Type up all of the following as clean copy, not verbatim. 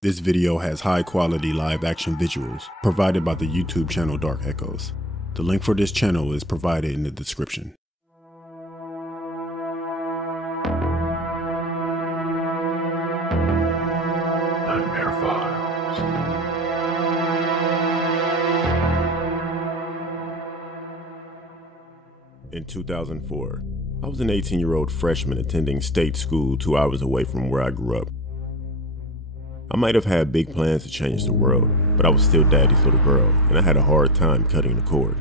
This video has high quality live action visuals provided by the YouTube channel Dark Echoes. The link for this channel is provided in the description. Nightmare Files. In 2004, I was an 18-year-old freshman attending state school 2 hours away from where I grew up. I might have had big plans to change the world, but I was still daddy's little girl, and I had a hard time cutting the cord.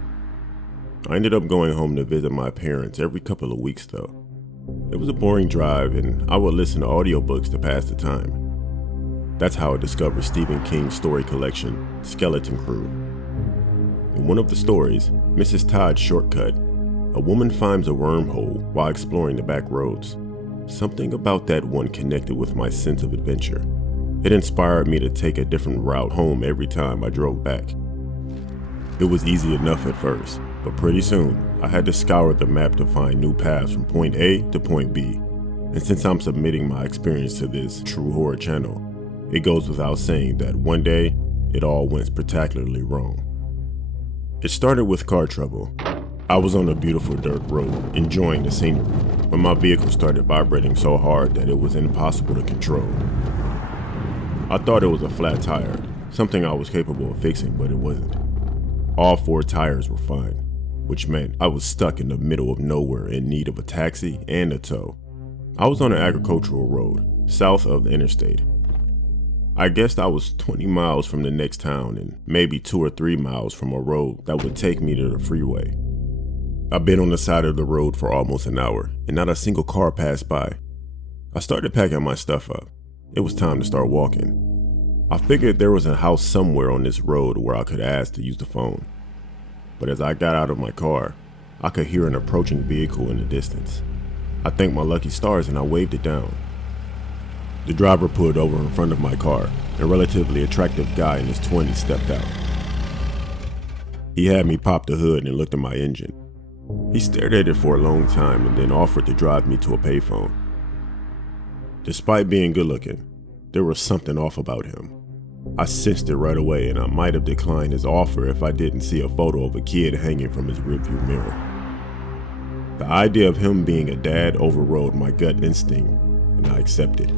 I ended up going home to visit my parents every couple of weeks though. It was a boring drive, and I would listen to audiobooks to pass the time. That's how I discovered Stephen King's story collection, Skeleton Crew. In one of the stories, Mrs. Todd's Shortcut, a woman finds a wormhole while exploring the back roads. Something about that one connected with my sense of adventure. It inspired me to take a different route home every time I drove back. It was easy enough at first, but pretty soon I had to scour the map to find new paths from point A to point B. And since I'm submitting my experience to this true horror channel, it goes without saying that one day it all went spectacularly wrong. It started with car trouble. I was on a beautiful dirt road, enjoying the scenery, when my vehicle started vibrating so hard that it was impossible to control. I thought it was a flat tire, something I was capable of fixing, but it wasn't. All 4 tires were fine, which meant I was stuck in the middle of nowhere in need of a taxi and a tow. I was on an agricultural road, south of the interstate. I guessed I was 20 miles from the next town and maybe 2 or 3 miles from a road that would take me to the freeway. I've been on the side of the road for almost an hour, and not a single car passed by. I started packing my stuff up. It was time to start walking. I figured there was a house somewhere on this road where I could ask to use the phone. But as I got out of my car, I could hear an approaching vehicle in the distance. I thanked my lucky stars and I waved it down. The driver pulled over in front of my car. A relatively attractive guy in his 20s stepped out. He had me pop the hood and looked at my engine. He stared at it for a long time and then offered to drive me to a payphone. Despite being good looking, there was something off about him. I sensed it right away, and I might have declined his offer if I didn't see a photo of a kid hanging from his rearview mirror. The idea of him being a dad overrode my gut instinct, and I accepted.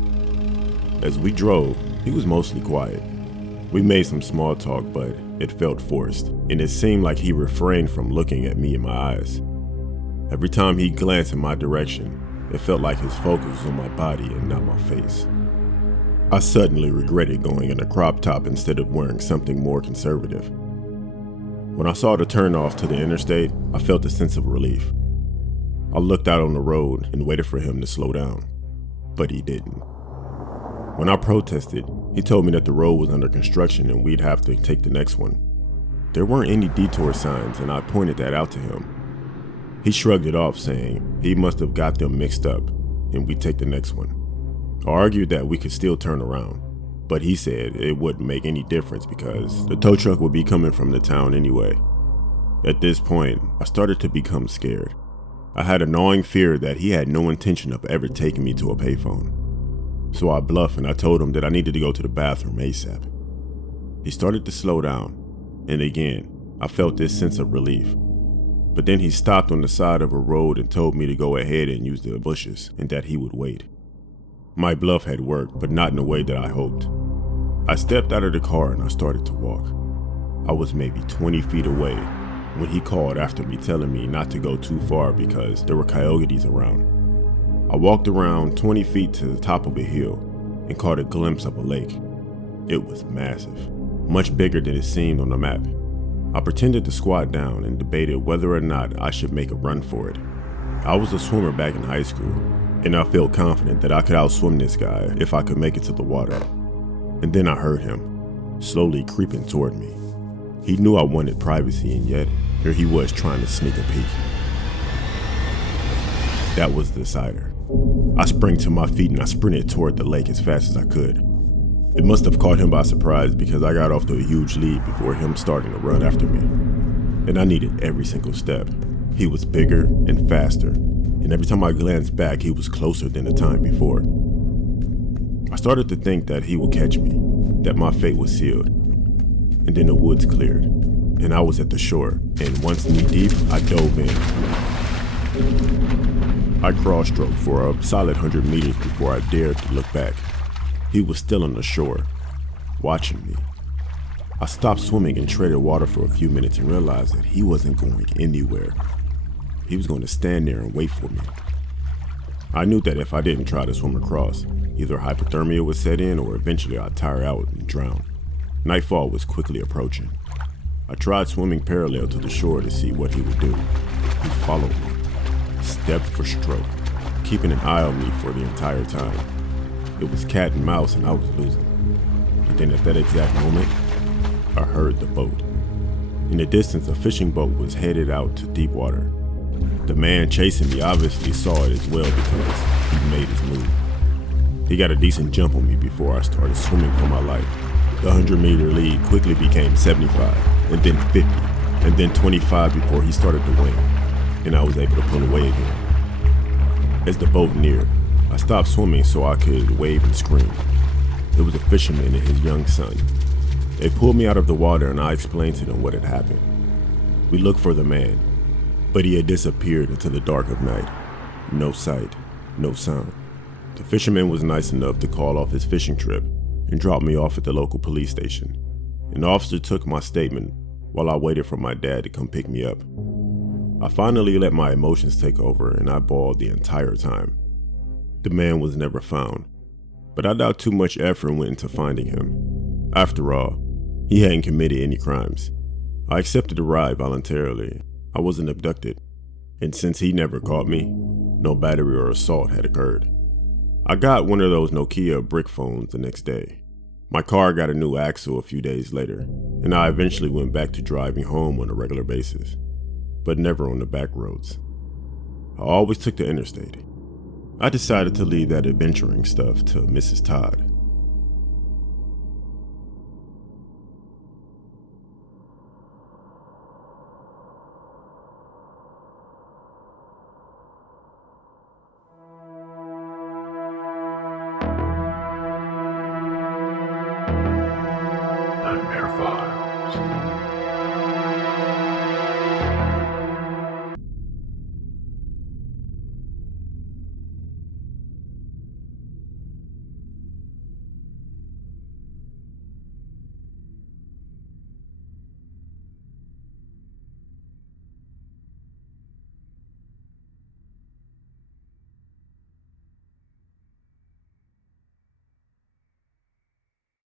As we drove, he was mostly quiet. We made some small talk, but it felt forced, and it seemed like he refrained from looking at me in my eyes. Every time he glanced in my direction, it felt like his focus was on my body and not my face. I suddenly regretted going in a crop top instead of wearing something more conservative. When I saw the turnoff to the interstate, I felt a sense of relief. I looked out on the road and waited for him to slow down, but he didn't. When I protested, he told me that the road was under construction and we'd have to take the next one. There weren't any detour signs, and I pointed that out to him. He shrugged it off, saying he must have got them mixed up, and we'd take the next one. I argued that we could still turn around, but he said it wouldn't make any difference because the tow truck would be coming from the town anyway. At this point, I started to become scared. I had a gnawing fear that he had no intention of ever taking me to a payphone. So I bluffed and I told him that I needed to go to the bathroom ASAP. He started to slow down, and again, I felt this sense of relief. But then he stopped on the side of a road and told me to go ahead and use the bushes and that he would wait. My bluff had worked, but not in the way that I hoped. I stepped out of the car and I started to walk. I was maybe 20 feet away when he called after me, telling me not to go too far because there were coyotes around. I walked around 20 feet to the top of a hill and caught a glimpse of a lake. It was massive, much bigger than it seemed on the map. I pretended to squat down and debated whether or not I should make a run for it. I was a swimmer back in high school, and I felt confident that I could outswim this guy if I could make it to the water. And then I heard him, slowly creeping toward me. He knew I wanted privacy, and yet here he was trying to sneak a peek. That was the decider. I sprang to my feet and I sprinted toward the lake as fast as I could. It must have caught him by surprise because I got off to a huge lead before him starting to run after me. And I needed every single step. He was bigger and faster, and every time I glanced back, he was closer than the time before. I started to think that he would catch me, that my fate was sealed. And then the woods cleared, and I was at the shore, and once knee deep, I dove in. I cross-stroked for a solid 100 meters before I dared to look back. He was still on the shore, watching me. I stopped swimming and treaded water for a few minutes and realized that he wasn't going anywhere. He was going to stand there and wait for me. I knew that if I didn't try to swim across, either hypothermia would set in or eventually I'd tire out and drown. Nightfall was quickly approaching. I tried swimming parallel to the shore to see what he would do. He followed me, step for stroke, keeping an eye on me for the entire time. It was cat and mouse and I was losing. And then at that exact moment, I heard the boat. In the distance, a fishing boat was headed out to deep water. The man chasing me obviously saw it as well because he made his move. He got a decent jump on me before I started swimming for my life. The 100-meter lead quickly became 75, and then 50, and then 25 before he started to wane, and I was able to pull away again. As the boat neared, I stopped swimming so I could wave and scream. It was a fisherman and his young son. They pulled me out of the water and I explained to them what had happened. We looked for the man, but he had disappeared into the dark of night. No sight, no sound. The fisherman was nice enough to call off his fishing trip and drop me off at the local police station. An officer took my statement while I waited for my dad to come pick me up. I finally let my emotions take over and I bawled the entire time. The man was never found, but I doubt too much effort went into finding him. After all, he hadn't committed any crimes. I accepted the ride voluntarily. I wasn't abducted, and since he never caught me, no battery or assault had occurred. I got one of those Nokia brick phones the next day. My car got a new axle a few days later, and I eventually went back to driving home on a regular basis, but never on the back roads. I always took the interstate. I decided to leave that adventuring stuff to Mrs. Todd. Nightmare Files.